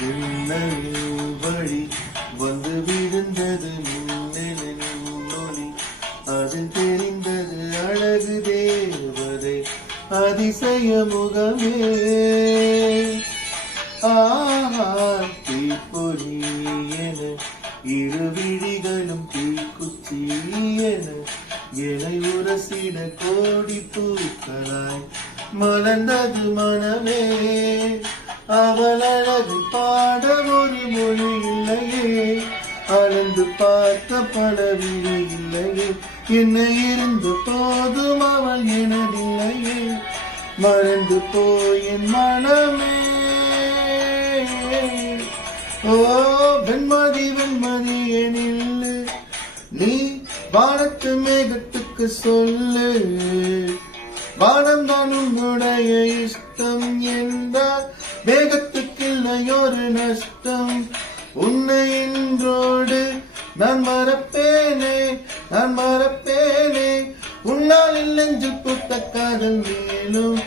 மின்னலின் வழி வந்து விழுந்தது மின்னலின் ஒளி, அதில் தெரிந்தது அழகு தேவதை அதிசய முகமே. ஆஹா தீப்பொறி என இரு விழிகளும் தீக்குச்சி என உரசிட கோடி பூக்களாய் மலர்ந்தது மனமே. அவள் அழகு பாட ஒரு மொழி இல்லையே, அளந்து பார்க்க பல விழி இல்லையே, என்ன இருந்த போதும் அவள் எனதில்லையே, மறந்து போய் என் மனமே. ஓ வெண்மதி வெண்மதி எனில் நீ வானத்து மேகத்துக்கு சொல்லு, வானம் தான் உன்னுடைய இஷ்டம் என்றால் மேகத்துக்கு இல்லையொரு நஷ்டம். உன்னை இன்றோடு நான் மறப்பேனே, நான் மறப்பேனே, உன்னால் நெஞ்சில் புத்த காதல் மேலும்